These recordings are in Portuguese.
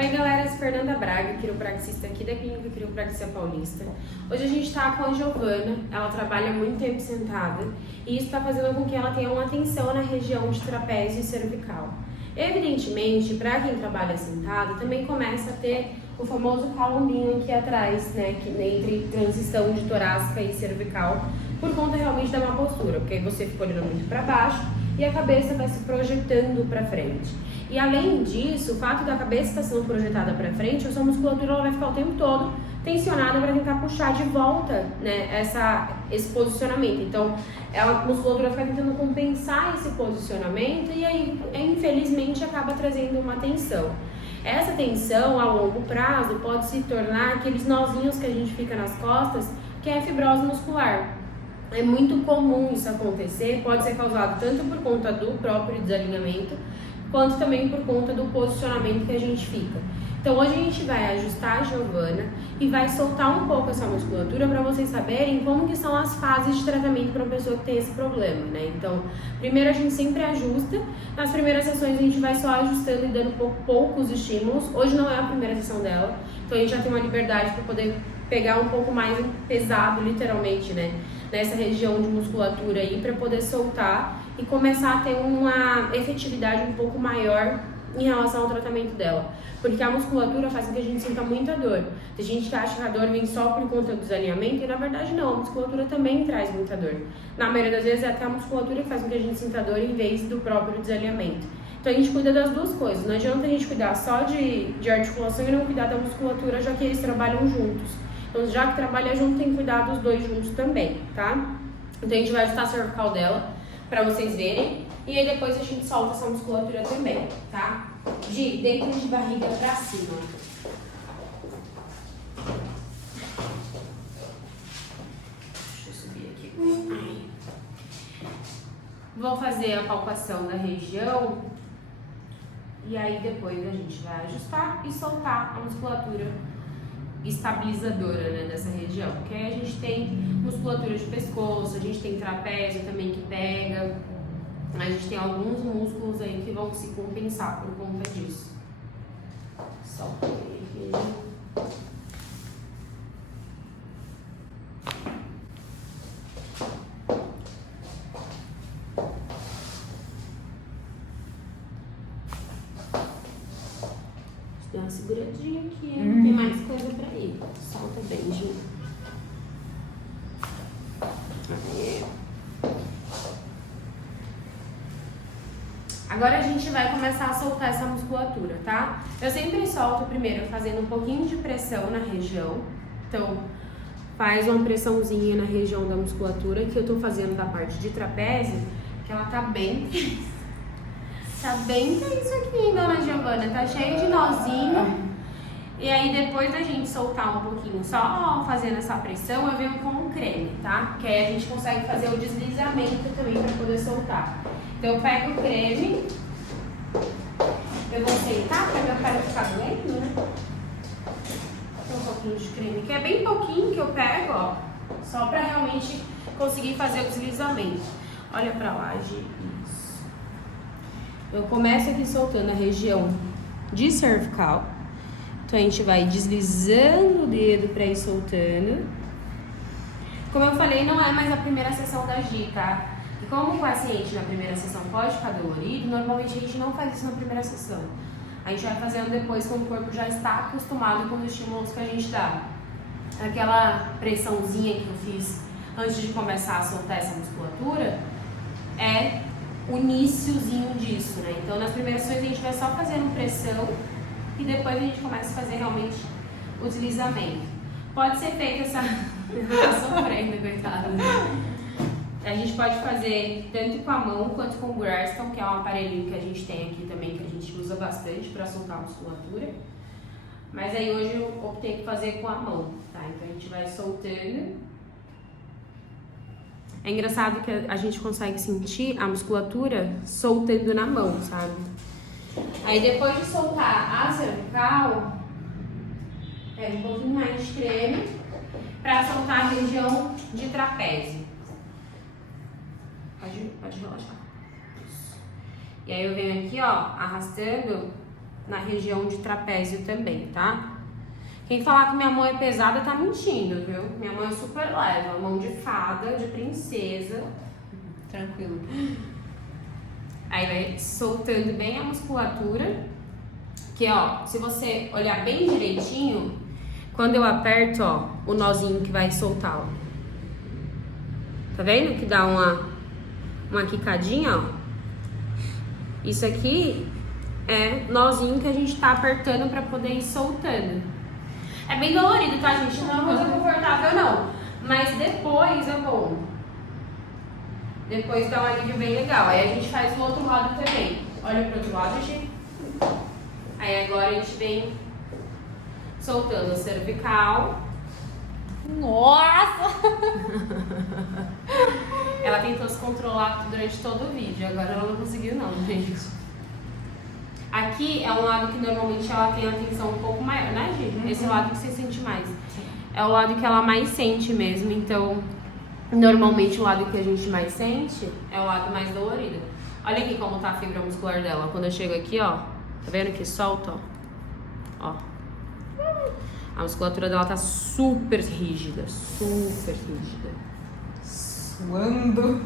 Oi galera, eu sou Fernanda Braga, quiropraxista aqui da Clínica Quiropraxia Paulista. Hoje a gente está com a Giovana, ela trabalha muito tempo sentada e isso está fazendo com que ela tenha uma tensão na região de trapézio e cervical. Evidentemente, para quem trabalha sentado, também começa a ter o famoso calombinho aqui atrás, né, entre transição de torácica e cervical, por conta realmente da má postura, porque aí você fica olhando muito para baixo e a cabeça vai se projetando para frente. E além disso, o fato da cabeça estar sendo projetada para frente, a sua musculatura ela vai ficar o tempo todo tensionada para tentar puxar de volta, né, esse posicionamento. Então, a musculatura fica tentando compensar esse posicionamento e aí, infelizmente, acaba trazendo uma tensão. Essa tensão, a longo prazo, pode se tornar aqueles nozinhos que a gente fica nas costas, que é a fibrose muscular. É muito comum isso acontecer, pode ser causado tanto por conta do próprio desalinhamento, quanto também por conta do posicionamento que a gente fica. Então hoje a gente vai ajustar a Giovana e vai soltar um pouco essa musculatura para vocês saberem como que são as fases de tratamento para uma pessoa que tem esse problema, né? Então, primeiro a gente sempre ajusta, nas primeiras sessões a gente vai só ajustando e dando poucos estímulos. Hoje não é a primeira sessão dela, então a gente já tem uma liberdade para poder pegar um pouco mais pesado, literalmente, né? Nessa região de musculatura aí, para poder soltar e começar a ter uma efetividade um pouco maior em relação ao tratamento dela. Porque a musculatura faz com que a gente sinta muita dor. Tem gente que acha que a dor vem só por conta do desalinhamento e na verdade não, a musculatura também traz muita dor. Na maioria das vezes é até a musculatura que faz com que a gente sinta dor em vez do próprio desalinhamento. Então a gente cuida das duas coisas, não adianta a gente cuidar só de articulação e não cuidar da musculatura, já que eles trabalham juntos. Então já que trabalha junto, tem que cuidar dos dois juntos também, tá? Então a gente vai ajustar a cervical dela pra vocês verem. E aí depois a gente solta essa musculatura também, tá? Gi, deita de barriga pra cima. Deixa eu subir aqui. Vou fazer a palpação da região. E aí depois a gente vai ajustar e soltar a musculatura estabilizadora, né, dessa região. Porque aí a gente tem musculatura de pescoço, a gente tem trapézio também que pega. A gente tem alguns músculos aí que vão se compensar por conta disso. Solta ele aqui. Dá uma seguradinha aqui, não tem mais coisa pra ir. Solta bem, Gi. Aí. Agora a gente vai começar a soltar essa musculatura, tá? Eu sempre solto primeiro fazendo um pouquinho de pressão na região. Então, faz uma pressãozinha na região da musculatura, que eu tô fazendo da parte de trapézio, que ela tá bem tensa. Tá bem tenso aqui, dona Giovana, tá cheio de nozinho. E aí depois da gente soltar um pouquinho, só fazendo essa pressão, eu venho com um creme, tá? Que aí a gente consegue fazer o deslizamento também pra poder soltar. Então eu pego o creme, eu vou sentar pra minha perna ficar doendo, né? Tem um pouquinho de creme, que é bem pouquinho que eu pego, ó. Só pra realmente conseguir fazer o deslizamento. Olha pra lá, Gi. Isso. Eu começo aqui soltando a região de cervical. Então a gente vai deslizando o dedo pra ir soltando. Como eu falei, não é mais a primeira sessão da Gi, tá? E como o paciente na primeira sessão pode ficar dolorido, normalmente a gente não faz isso na primeira sessão. A gente vai fazendo depois quando o corpo já está acostumado com os estímulos que a gente dá. Aquela pressãozinha que eu fiz antes de começar a soltar essa musculatura é o iniciozinho disso, né? Então nas primeiras sessões a gente vai só fazendo pressão e depois a gente começa a fazer realmente o deslizamento. Pode ser feita essa... Tá sofrendo, coitada. A gente pode fazer tanto com a mão quanto com o Graston, que é um aparelhinho que a gente tem aqui também, que a gente usa bastante para soltar a musculatura. Mas aí hoje eu optei por fazer com a mão, tá? Então a gente vai soltando. É engraçado que a gente consegue sentir a musculatura soltando na mão, sabe? Aí depois de soltar a cervical, pega um pouquinho mais de creme para soltar a região de trapézio. Pode relaxar. Isso. E aí eu venho aqui, ó, arrastando na região de trapézio também, tá? Quem falar que minha mão é pesada tá mentindo, viu? Minha mão é super leve, mão de fada, de princesa. Tranquilo. Aí vai soltando bem a musculatura. Que, ó, se você olhar bem direitinho, quando eu aperto, ó, o nozinho que vai soltar, ó. Tá vendo? Que dá uma quicadinha, ó. Isso aqui é nozinho que a gente tá apertando pra poder ir soltando. É bem dolorido, tá, gente? Não é uma coisa confortável, não. Mas depois é bom. Depois dá um alívio bem legal. Aí a gente faz o outro lado também. Olha pro outro lado, gente. Aí agora a gente vem soltando a cervical. Nossa! Ela tentou se controlar durante todo o vídeo. Agora ela não conseguiu não, gente. Aqui é um lado que normalmente ela tem a tensão um pouco maior, né, gente? Esse lado que você sente mais. É o lado que ela mais sente mesmo. Então, normalmente o lado que a gente mais sente é o lado mais dolorido. Olha aqui como tá a fibra muscular dela. Quando eu chego aqui, ó. Tá vendo que solta, ó? Ó. A musculatura dela tá super rígida. Super rígida. Suando.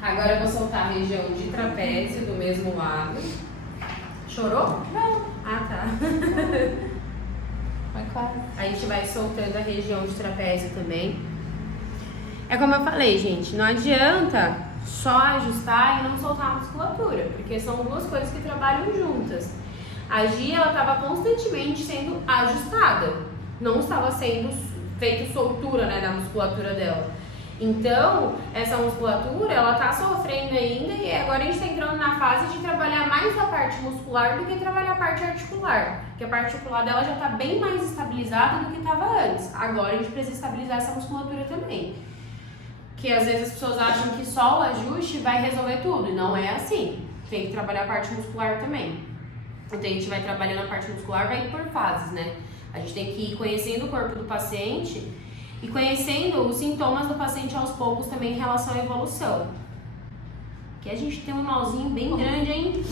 Agora eu vou soltar a região de trapézio do mesmo lado. Chorou? Não. Ah, tá. Vai quase. A gente vai soltando a região de trapézio também. É como eu falei, gente, não adianta só ajustar e não soltar a musculatura, porque são duas coisas que trabalham juntas. A Gia, ela estava constantemente sendo ajustada, não estava sendo feita soltura, né, da musculatura dela. Então, essa musculatura, ela tá sofrendo ainda e agora a gente tá entrando na fase de trabalhar mais a parte muscular do que trabalhar a parte articular. Porque a parte articular dela já tá bem mais estabilizada do que estava antes. Agora a gente precisa estabilizar essa musculatura também. Que às vezes as pessoas acham que só o ajuste vai resolver tudo, e não é assim. Tem que trabalhar a parte muscular também. Então a gente vai trabalhando a parte muscular, vai por fases, né? A gente tem que ir conhecendo o corpo do paciente e conhecendo os sintomas do paciente aos poucos também em relação à evolução. Aqui a gente tem um nozinho bem grande, hein?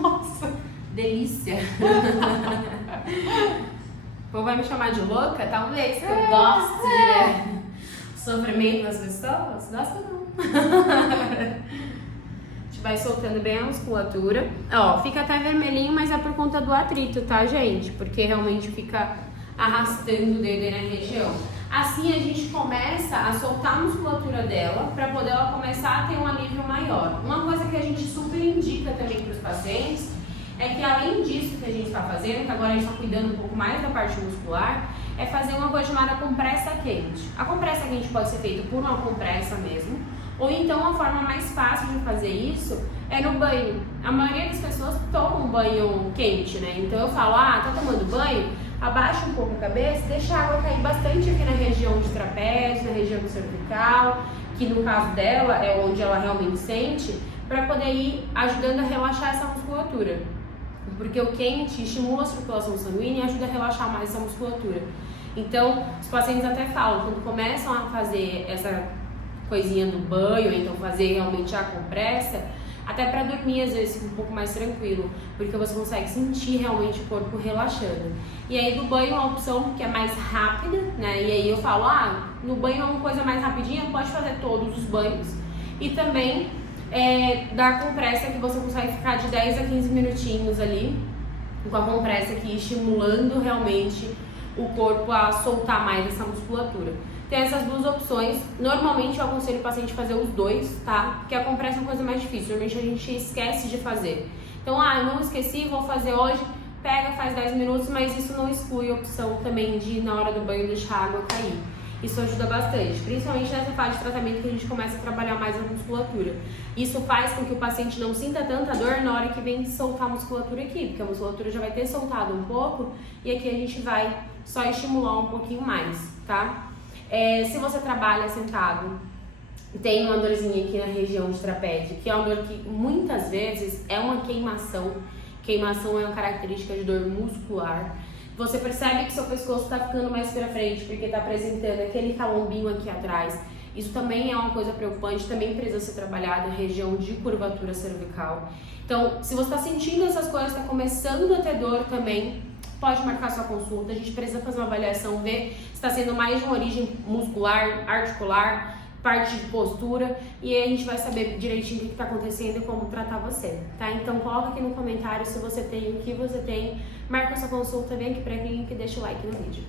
Nossa! Delícia! O povo vai me chamar de louca? Talvez, que eu gosto de ver sofrimento das pessoas. Gosto não. A gente vai soltando bem a musculatura. Ó, fica até vermelhinho, mas é por conta do atrito, tá, gente? Porque realmente fica arrastando o dedo aí na região. Assim a gente começa a soltar a musculatura dela para poder ela começar a ter um alívio maior. Uma coisa que a gente super indica também para os pacientes é que além disso que a gente está fazendo, que agora a gente está cuidando um pouco mais da parte muscular, é fazer uma coisa chamada compressa quente. A compressa quente pode ser feita por uma compressa mesmo, ou então a forma mais fácil de fazer isso é no banho. A maioria das pessoas tomam banho quente, né? Então eu falo, tá tomando banho? Abaixa um pouco a cabeça, deixa a água cair bastante aqui na região de trapézio, na região cervical, que no caso dela é onde ela realmente sente, para poder ir ajudando a relaxar essa musculatura. Porque o quente estimula a circulação sanguínea e ajuda a relaxar mais essa musculatura. Então, os pacientes até falam, quando começam a fazer essa coisinha do banho, então fazer realmente a compressa, até para dormir às vezes fica um pouco mais tranquilo, porque você consegue sentir realmente o corpo relaxando. E aí do banho é uma opção que é mais rápida, né? E aí eu falo, no banho é uma coisa mais rapidinha, pode fazer todos os banhos. E também da compressa que você consegue ficar de 10 a 15 minutinhos ali, com a compressa aqui estimulando realmente o corpo a soltar mais essa musculatura. Tem essas duas opções. Normalmente eu aconselho o paciente fazer os dois, tá? Porque a compressa é uma coisa mais difícil, normalmente a gente esquece de fazer. Então, eu não esqueci, vou fazer hoje, pega, faz 10 minutos, mas isso não exclui a opção também de, na hora do banho, deixar a água cair. Isso ajuda bastante, principalmente nessa fase de tratamento que a gente começa a trabalhar mais a musculatura. Isso faz com que o paciente não sinta tanta dor na hora que vem soltar a musculatura aqui, porque a musculatura já vai ter soltado um pouco e aqui a gente vai só estimular um pouquinho mais, tá? Se você trabalha sentado, tem uma dorzinha aqui na região de trapézio, que é uma dor que muitas vezes é uma queimação. Queimação é uma característica de dor muscular. Você percebe que seu pescoço está ficando mais para frente porque está apresentando aquele calombinho aqui atrás. Isso também é uma coisa preocupante, também precisa ser trabalhado, região de curvatura cervical. Então, se você está sentindo essas coisas, está começando a ter dor também, pode marcar sua consulta. A gente precisa fazer uma avaliação, ver se está sendo mais de uma origem muscular, articular, parte de postura, e aí a gente vai saber direitinho o que está acontecendo e como tratar você, tá? Então coloca aqui no comentário se você tem, o que você tem, marca sua consulta, vem aqui pra clínica e deixa o like no vídeo.